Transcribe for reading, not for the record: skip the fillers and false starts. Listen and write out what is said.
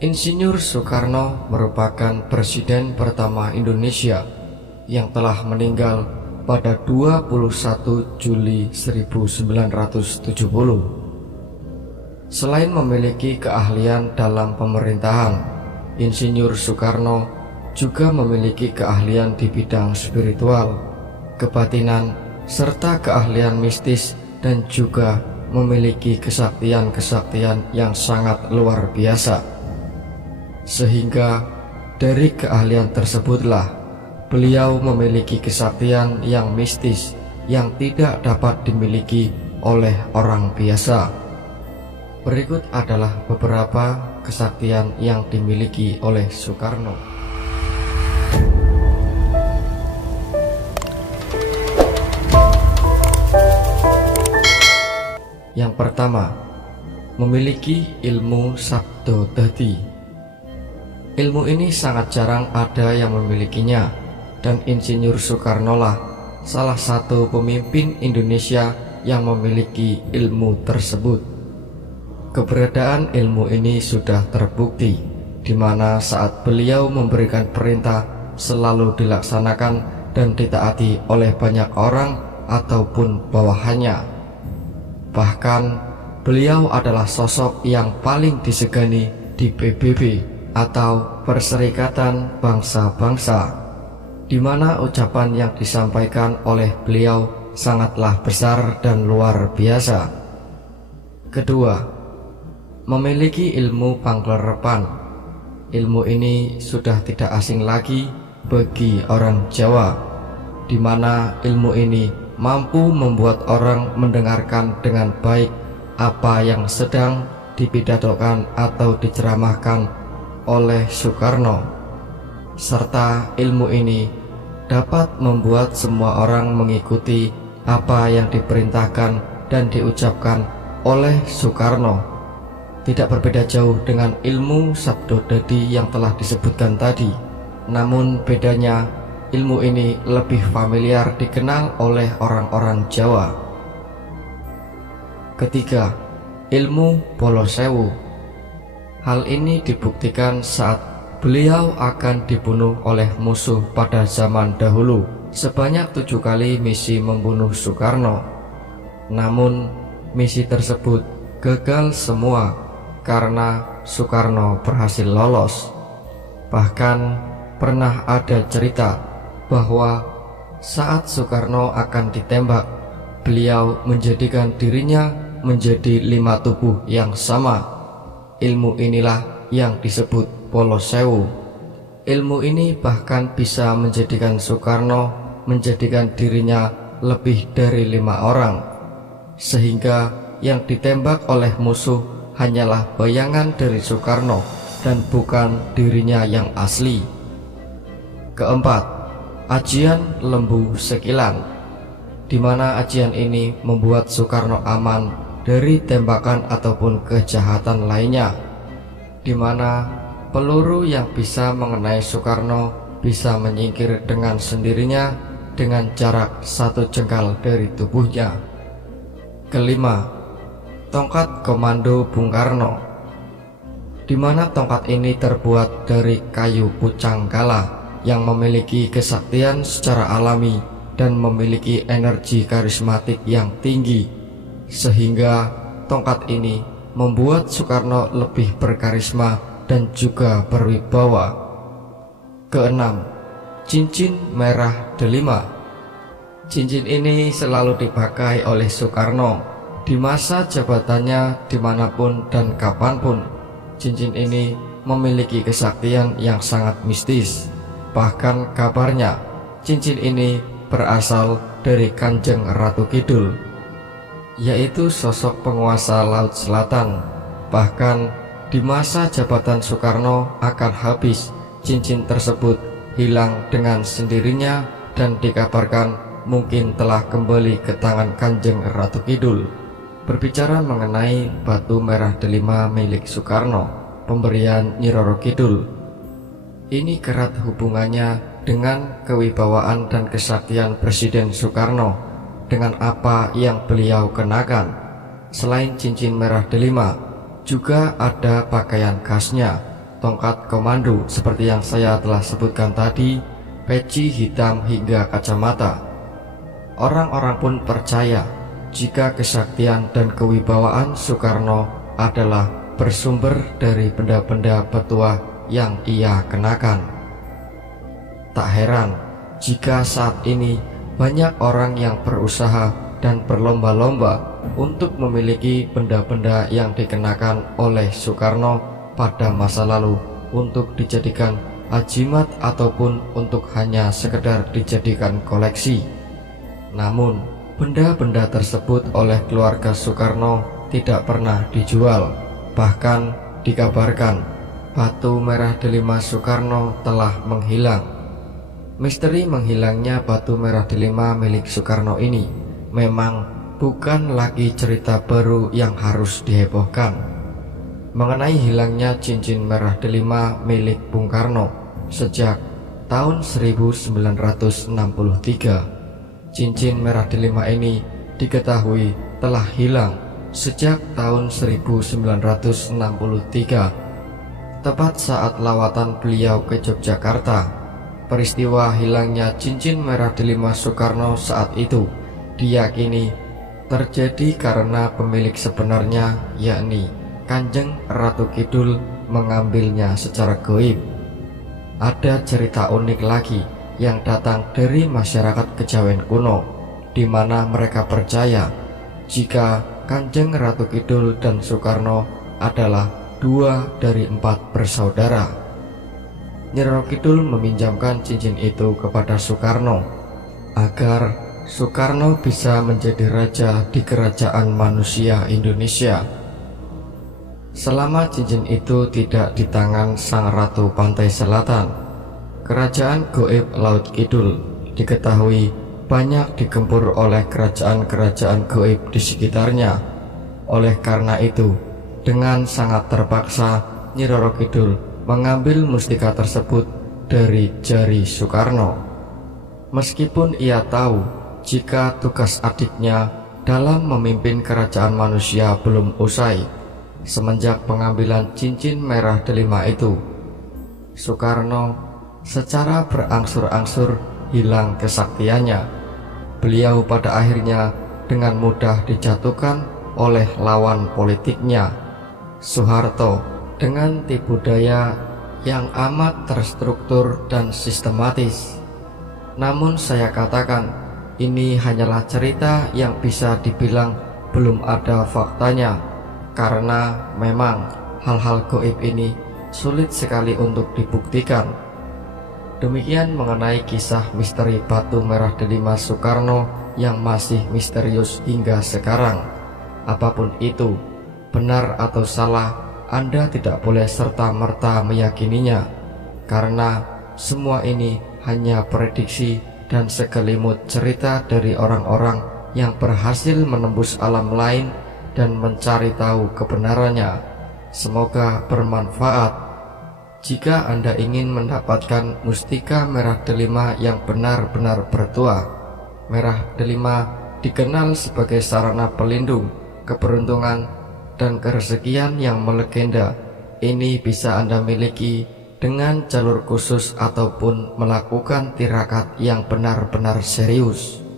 Insinyur Soekarno merupakan presiden pertama Indonesia yang telah meninggal pada 21 Juli 1970. Selain memiliki keahlian dalam pemerintahan, Insinyur Soekarno juga memiliki keahlian di bidang spiritual, kebatinan, serta keahlian mistis, dan juga memiliki kesaktian-kesaktian yang sangat luar biasa. Sehingga dari keahlian tersebutlah beliau memiliki kesaktian yang mistis yang tidak dapat dimiliki oleh orang biasa. Berikut adalah beberapa kesaktian yang dimiliki oleh Soekarno. Yang pertama, memiliki ilmu Sabdo Dadi. Ilmu ini sangat jarang ada yang memilikinya, dan Insinyur Soekarno lah salah satu pemimpin Indonesia yang memiliki ilmu tersebut. Keberadaan ilmu ini sudah terbukti, di mana saat beliau memberikan perintah selalu dilaksanakan dan ditaati oleh banyak orang ataupun bawahannya. Bahkan beliau adalah sosok yang paling disegani di PBB atau Perserikatan Bangsa-Bangsa, di mana ucapan yang disampaikan oleh beliau sangatlah besar dan luar biasa. Kedua, memiliki ilmu penggelerepan. Ilmu ini sudah tidak asing lagi bagi orang Jawa, di mana ilmu ini mampu membuat orang mendengarkan dengan baik apa yang sedang dipidatokan atau diceramahkan oleh Soekarno, serta ilmu ini dapat membuat semua orang mengikuti apa yang diperintahkan dan diucapkan oleh Soekarno. Tidak berbeda jauh dengan ilmu Sabdo Dadi yang telah disebutkan tadi, namun bedanya ilmu ini lebih familiar dikenal oleh orang-orang Jawa. Ketiga, ilmu Bolo Sewu. Hal ini dibuktikan saat beliau akan dibunuh oleh musuh pada zaman dahulu. Sebanyak 7 kali misi membunuh Soekarno, namun misi tersebut gagal semua karena Soekarno berhasil lolos. Bahkan pernah ada cerita bahwa saat Soekarno akan ditembak, beliau menjadikan dirinya menjadi 5 tubuh yang sama. Ilmu inilah yang disebut Bolo Sewu. Ilmu ini bahkan bisa menjadikan Soekarno menjadikan dirinya lebih dari 5 orang, sehingga yang ditembak oleh musuh hanyalah bayangan dari Soekarno dan bukan dirinya yang asli. Keempat, ajian lembu sekilan, di mana ajian ini membuat Soekarno aman dari tembakan ataupun kejahatan lainnya, di mana peluru yang bisa mengenai Soekarno bisa menyingkir dengan sendirinya dengan jarak 1 jengkal dari tubuhnya. Kelima, tongkat komando Bung Karno, di mana tongkat ini terbuat dari kayu pucang kala yang memiliki kesaktian secara alami dan memiliki energi karismatik yang tinggi, sehingga tongkat ini membuat Soekarno lebih berkarisma dan juga berwibawa. Keenam, cincin merah delima. Cincin ini selalu dipakai oleh Soekarno di masa jabatannya dimanapun dan kapanpun. Cincin ini memiliki kesaktian yang sangat mistis. Bahkan kabarnya cincin ini berasal dari Kanjeng Ratu Kidul, yaitu sosok penguasa Laut Selatan. Bahkan di masa jabatan Soekarno akan habis, cincin tersebut hilang dengan sendirinya dan dikabarkan mungkin telah kembali ke tangan Kanjeng Ratu Kidul. Berbicara mengenai batu merah delima milik Soekarno, pemberian Nyi Roro Kidul, ini erat hubungannya dengan kewibawaan dan kesaktian Presiden Soekarno dengan apa yang beliau kenakan. Selain cincin merah delima, juga ada pakaian khasnya, tongkat komando seperti yang saya telah sebutkan tadi, peci hitam hingga kacamata. Orang-orang pun percaya jika kesaktian dan kewibawaan Soekarno adalah bersumber dari benda-benda petuah yang ia kenakan. Tak heran jika saat ini banyak orang yang berusaha dan berlomba-lomba untuk memiliki benda-benda yang dikenakan oleh Soekarno pada masa lalu untuk dijadikan ajimat ataupun untuk hanya sekedar dijadikan koleksi. Namun, benda-benda tersebut oleh keluarga Soekarno tidak pernah dijual. Bahkan dikabarkan batu merah delima Soekarno telah menghilang. Misteri menghilangnya batu merah delima milik Soekarno ini memang bukan lagi cerita baru yang harus dihebohkan. Mengenai hilangnya cincin merah delima milik Bung Karno sejak tahun 1963. Cincin merah delima ini diketahui telah hilang sejak tahun 1963, tepat saat lawatan beliau ke Yogyakarta. Peristiwa hilangnya cincin merah delima Soekarno saat itu diyakini terjadi karena pemilik sebenarnya, yakni Kanjeng Ratu Kidul, mengambilnya secara gaib. Ada cerita unik lagi yang datang dari masyarakat kejawen kuno, di mana mereka percaya jika Kanjeng Ratu Kidul dan Soekarno adalah 2 dari 4 bersaudara. Nyi Roro Kidul meminjamkan cincin itu kepada Soekarno agar Soekarno bisa menjadi raja di kerajaan manusia Indonesia. Selama cincin itu tidak di tangan Sang Ratu Pantai Selatan, kerajaan gaib Laut Kidul diketahui banyak digempur oleh kerajaan-kerajaan gaib di sekitarnya. Oleh karena itu, dengan sangat terpaksa Nyi Roro Kidul mengambil mustika tersebut dari jari Soekarno. Meskipun ia tahu jika tugas adiknya dalam memimpin kerajaan manusia belum usai semenjak pengambilan cincin merah delima itu, Soekarno secara berangsur-angsur hilang kesaktiannya. Beliau pada akhirnya dengan mudah dijatuhkan oleh lawan politiknya, Soeharto, dengan tipu daya yang amat terstruktur dan sistematis. Namun saya katakan, ini hanyalah cerita yang bisa dibilang belum ada faktanya, karena memang hal-hal gaib ini sulit sekali untuk dibuktikan. Demikian mengenai kisah misteri batu merah delima Soekarno yang masih misterius hingga sekarang. Apapun itu, benar atau salah, Anda tidak boleh serta-merta meyakininya, karena semua ini hanya prediksi dan segelimut cerita dari orang-orang yang berhasil menembus alam lain dan mencari tahu kebenarannya. Semoga bermanfaat. Jika Anda ingin mendapatkan mustika merah delima yang benar-benar bertuah, merah delima dikenal sebagai sarana pelindung, keberuntungan, dan kerezekian yang melegenda. Ini bisa Anda miliki dengan jalur khusus ataupun melakukan tirakat yang benar-benar serius.